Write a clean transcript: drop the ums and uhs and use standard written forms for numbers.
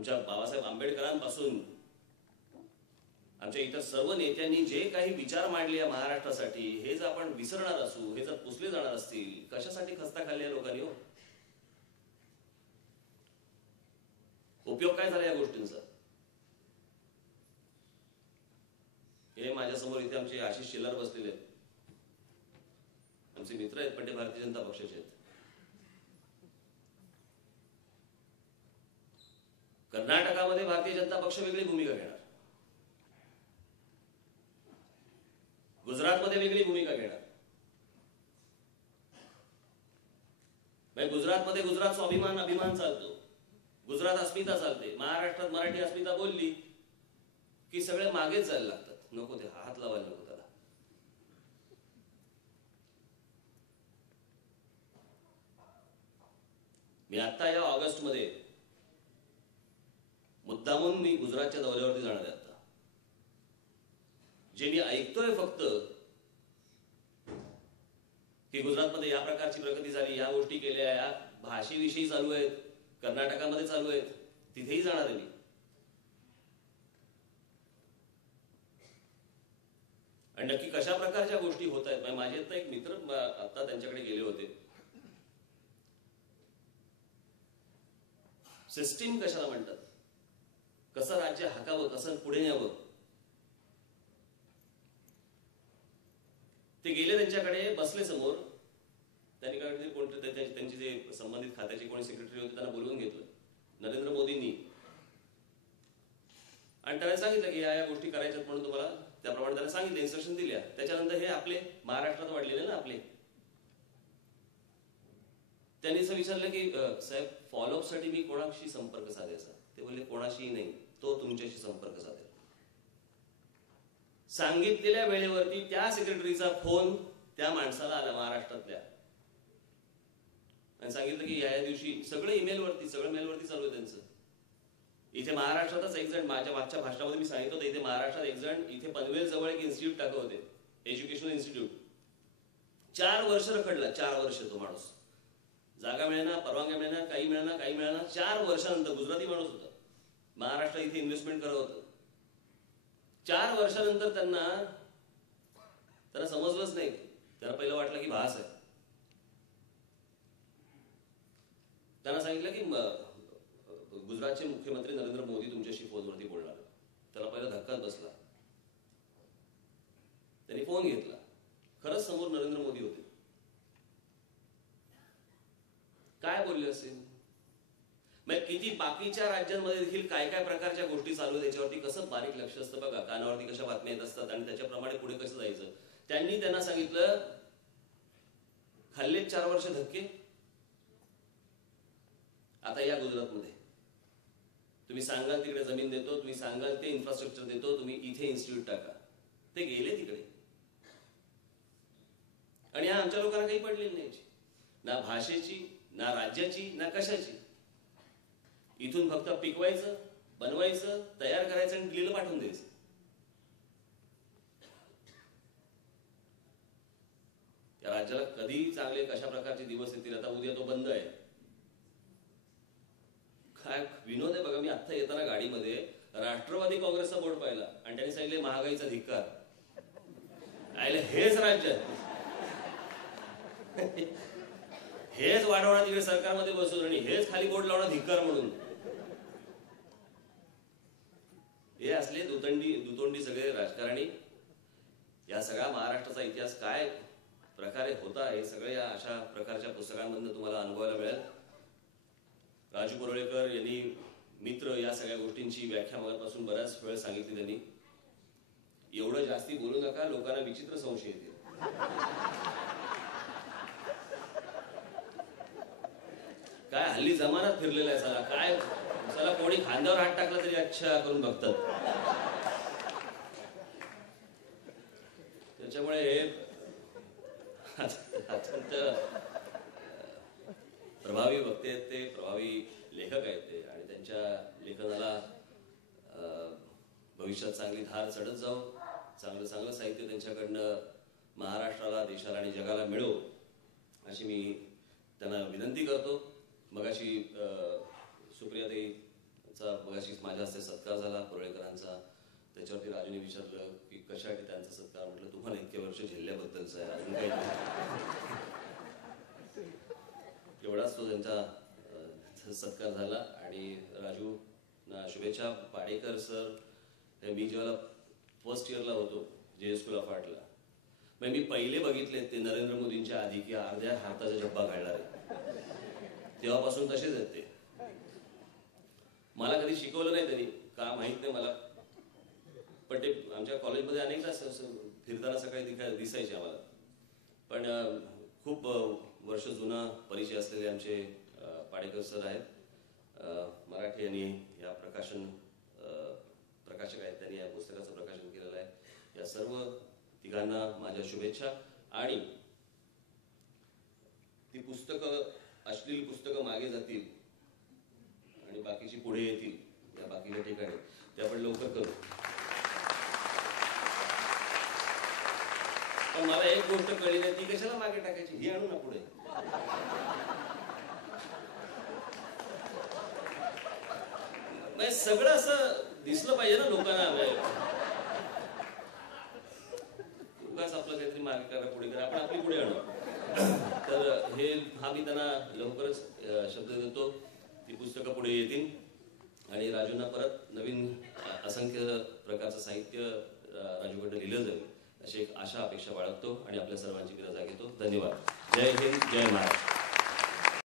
आमच्या बाबासाहेब आंबेडकरांपासून आमच्या इतर सर्व नेत्यांनी जे काही विचार मांडले या महाराष्ट्रासाठी, हे जर आपण विसरणार असू, हे जर पुसले जाणार असतील, कशासाठी खस्ता खाल्ली या लोकांनी? हो, उपयोग काय झाला या गोष्टींचा? हे माझ्यासमोर इथे आमचे आशिष शेलार बसलेले आहेत, आमचे मित्र आहेत, पण ते भारतीय जनता पक्षाचे आहेत. कर्नाटकामध्ये भारतीय जनता पक्ष वेगळी भूमिका घेणार, गुजरातमध्ये वेगळी भूमिका घेणार. गुजरातमध्ये गुजरात स्वाभिमान अभिमान चालतो, गुजरात अस्मिता चालते. महाराष्ट्रात मराठी अस्मिता बोलली की सगळे मागेच जायला लागतात, नको ते हात लावायला नको त्याला. मी आता या ऑगस्ट मध्ये मुद्दामून मी गुजरातच्या दौऱ्यावरती जाणार आहे. आता जे मी ऐकतोय फक्त की गुजरातमध्ये या प्रकारची प्रगती झाली, या गोष्टी केल्या, या भाषेविषयी चालू आहेत, कर्नाटकामध्ये चालू आहेत, तिथेही जाणार आहे मी. आणि नक्की कशा प्रकारच्या गोष्टी होत आहेत? माझे आता एक मित्र आता त्यांच्याकडे गेले होते. सिस्टीम कशाला म्हणतात, कसं राज्य हाकावं, कसं पुढे न्यावं, ते गेले त्यांच्याकडे, बसले समोर. त्यांनी काय कोणते त्यांचे जे संबंधित खात्याचे कोणी सेक्रेटरी होते त्यांना बोलवून घेतलं नरेंद्र मोदींनी, आणि त्यांना सांगितलं की या गोष्टी करायच्यात म्हणून तुम्हाला, त्याप्रमाणे त्यांना सांगितलं, इन्स्ट्रक्शन दिल्या. त्याच्यानंतर हे आपले महाराष्ट्रात वाढलेले ना आपले, त्यांनी असं विचारलं की साहेब फॉलोअप साठी मी कोणाशी संपर्क साधायचा? ते बोलले कोणाशीही नाही, तो तुमच्याशी संपर्क साधेल. सांगितलेल्या वेळेवरती त्या सेक्रेटरीचा फोन त्या माणसाला आला महाराष्ट्रातल्या, आणि सांगितलं की या दिवशी सगळं ईमेलवरती, सगळं मेलवरती चालू आहे त्यांचं. इथे महाराष्ट्रातच एक जण, माझ्या मागच्या भाषणामध्ये मी सांगितलं होतं, इथे महाराष्ट्रात एक जण इथे पनवेल जवळ एक इन्स्टिट्यूट टाकत होते, एज्युकेशनल इन्स्टिट्यूट. 4 वर्ष रखडला, 4 वर्ष तो माणूस. जागा मिळेना, परवानग्या मिळेना, काही मिळेना, काही मिळेना. 4 वर्षानंतर, गुजराती माणूस होता, महाराष्ट्र इथे इन्व्हेस्टमेंट करत होतं. 4 वर्षानंतर त्यांना समजलंच नाही. त्यांना पहिलं वाटलं की भास आहे. त्यांना सांगितलं की गुजरातचे मुख्यमंत्री नरेंद्र मोदी तुमच्याशी फोनवरती बोलणार. त्याला पहिला धक्काच बसला. त्यांनी फोन घेतला, खरंच समोर नरेंद्र मोदी होते. काय बोलले असेल? मग किती बाकीच्या राज्यांमध्ये देखील काय काय प्रकारच्या गोष्टी चालू आहेत त्याच्यावरती कसं बारीक लक्ष असतं बघा, कानावरती कशा बातम्या येत असतात आणि त्याच्याप्रमाणे पुढे कसं जायचं. त्यांना सांगितलं खाल्ले 4 वर्ष धक्के, आता या गुजरातमध्ये तुम्ही सांगाल तिकडे जमीन देतो, तुम्ही सांगाल ते इन्फ्रास्ट्रक्चर देतो, तुम्ही इथे इन्स्टिट्यूट टाका. ते गेले तिकडे, आणि या आमच्या लोकांना काही पडलेली नाही, ना भाषेची, ना राज्याची, ना कशाची. इथून फक्त पिकवायचं, बनवायचं, तयार करायचं आणि दिल्लीला पाठवून द्यायचं. त्या राज्याला कधी चांगले कशा प्रकारचे दिवस येतील. आता उद्या तो बंद आहे. काय विनोद आहे बघा, मी आता येताना गाडीमध्ये राष्ट्रवादी काँग्रेसचा बोर्ड पाहिला आणि त्यांनी सांगितले महागाईचा धिक्कार. हेच राज्य, हेच वाढवणार तिकडे सरकारमध्ये बसून, आणि हेच खाली बोर्ड लावणार धिक्कार म्हणून. हे असले दुतोंडी सगळे राजकारणी. या सगळ्या महाराष्ट्राचा इतिहास काय प्रकारे होता हे सगळे या अशा प्रकारच्या पुस्तकांमधून तुम्हाला अनुभवायला मिळेल. राजू परोळेकर यांनी मित्र या सगळ्या गोष्टींची व्याख्या मगापासून बऱ्याच वेळ सांगितली त्यांनी. एवढं जास्ती बोलू नका, लोकांना विचित्र संशय येतील. काय हल्ली जमानात फिरलेला आहे साला, काय साला कोणी खांद्यावर हात टाकला तरी अच्छा करून बघतात. त्याच्यामुळे हे अत्यंत प्रभावी वक्ते आहेत ते, प्रभावी लेखक आहेत ते, आणि त्यांच्या लेखनाला भविष्यात चांगली धार चढत जाऊ, चांगलं चांगलं साहित्य त्यांच्याकडनं महाराष्ट्राला, देशाला आणि जगाला मिळो अशी मी त्यांना विनंती करतो. मगाशी सुप्रियाताई चा मगाशीच माझ्या हस्ते सत्कार झाला परुळेकरांचा. त्याच्यावरती राजूने विचारलं की कशासाठी त्यांचा सत्कार. म्हटलं तुम्हाला इतके वर्ष झेलल्याबद्दलच आहे, अजून काही एवढाच तो त्यांचा सत्कार झाला. आणि राजू ना शुभेच्छा. पाडेकर सर हे मी जेव्हा फर्स्ट इयरला होतो जे स्कूल ऑफ आर्टला, मग मी पहिले बघितले ते नरेंद्र मोदींच्या आधी की अर्ध्या हाताचा झब्बा घालणारे, तेव्हापासून तसेच आहेत ते. मला कधी शिकवलं नाही त्यांनी का माहित नाही मला, पण ते आमच्या कॉलेजमध्ये अनेकदा फिरताना सकाळी दिसायचे आम्हाला. पण खूप वर्ष जुना परिचय असलेले आमचे पाडेकर सर आहेत. मराठी आणि या प्रकाशक आहेत, त्यांनी या पुस्तकाचं प्रकाशन केलेलं आहे. या सर्व तिघांना माझ्या शुभेच्छा. आणि ती पुस्तकं, अश्लील पुस्तकं मागे जातील आणि बाकीची पुढे येतील या बाकीच्या ठिकाणी, ते आपण लवकर करू. पण मला एक गोष्ट कळली नाही, ती कशाला मागे टाकायची, ही आणू ना पुढे. सगळं असं दिसलं पाहिजे ना लोकांना. उगाच आपलं काहीतरी मागे करा, पुढे करा, आपण आपली पुढे आणू. तर हा मी त्यांना लवकरच शब्द देतो, ती पुस्तकं पुढे येतील आणि राजूंना परत नवीन असंख्य प्रकारचं साहित्य राजूकडे लिहिलं जाईल अशी एक आशा अपेक्षा बाळगतो आणि आपल्या सर्वांची मी रजा घेतो. धन्यवाद. जय हिंद, जय महाराष्ट्र.